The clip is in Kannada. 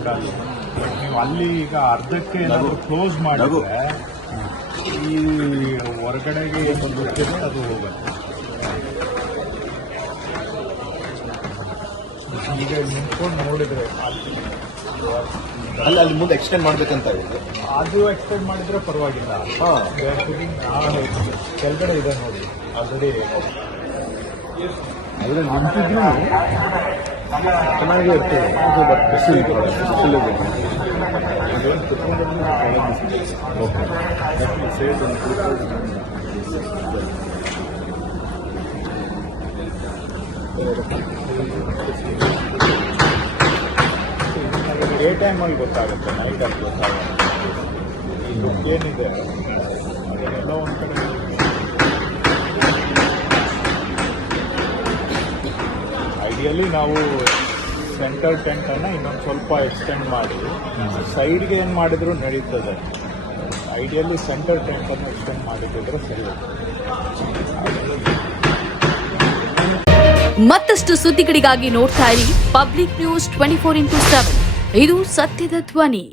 ಬಿಡಲ್ಲ. ನೀವು ಅಲ್ಲಿ ಈಗ ಅರ್ಧಕ್ಕೆ ಏನಾದರೂ ಕ್ಲೋಸ್ ಮಾಡಿದ್ರೆ ಈ ಹೊರಗಡೆಗೆ ಏನು ಗೊತ್ತಿದೆ ಅದು ಹೋಗುತ್ತೆ. ಈಗ ನಿಂತ್ಕೊಂಡು ನೋಡಿದ್ರೆ ಅಲ್ಲಿ ಮುಂದೆ ಎಕ್ಸ್ಟೆಂಡ್ ಮಾಡ್ಬೇಕಂತ ಇದೆ. ಅದು ಎಕ್ಸ್ಟೆಂಡ್ ಮಾಡಿದ್ರೆ ಪರವಾಗಿಲ್ಲ. ಕೆಳಗಡೆ ಇದೆ ನೋಡಿ ಆಲ್ರೆಡಿ. ಆದರೆ ನಿಂತಿದ್ರು ಚೆನ್ನಾಗೇ ಇರ್ತದೆ. ಬಟ್ ಡೇ ಟೈಮಲ್ಲಿ ಗೊತ್ತಾಗುತ್ತೆ, ನೈಟಲ್ಲಿ ಗೊತ್ತಾಗುತ್ತೆ. ಈ ಲುಕ್ ಏನಿದೆ ಅದನ್ನೆಲ್ಲ ಒಂದು ಕಡೆ ಐಡಿಯಲಿ ನಾವು ಸೆಂಟರ್ ಟೆಂಟನ್ನು ಇನ್ನೊಂದು ಸ್ವಲ್ಪ ಎಕ್ಸ್ಟೆಂಡ್ ಮಾಡಿ ಸೈಡ್ಗೆ ಏನು ಮಾಡಿದ್ರು ನಡೀತದೆ. ಐಡಿಯಲಿ ಸೆಂಟರ್ ಟೆಂಟನ್ನು ಎಕ್ಸ್ಟೆಂಡ್ ಮಾಡಿದ್ರೆ ಸರಿ. ಮತ್ತಷ್ಟು ಸುದ್ದಿಗಳಿಗಾಗಿ ನೋಡ್ತಾ ಇರಿ ಪಬ್ಲಿಕ್ ನ್ಯೂಸ್ 24x7. ಇದು ಸತ್ಯದ ಧ್ವನಿ.